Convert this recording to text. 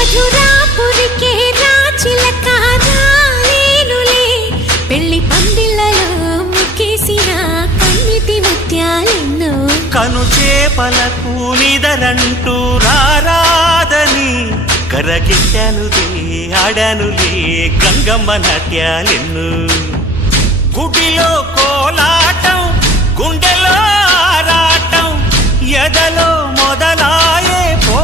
మధురాపురికే రాచిలక రాలేనులే పెళ్లి పందిళ్ళలో ముక్కేసిన కన్నిటి ముత్యాలెన్నో కను చేపలకు నిదరంటూ రారాదని కరగిట్టనులే ఆడనులే గంగమ్మ నాట్యాలెన్ను గుడిలో కోలాటం గుండెలో ఆరాటం ఎదలో మొదలాయే పో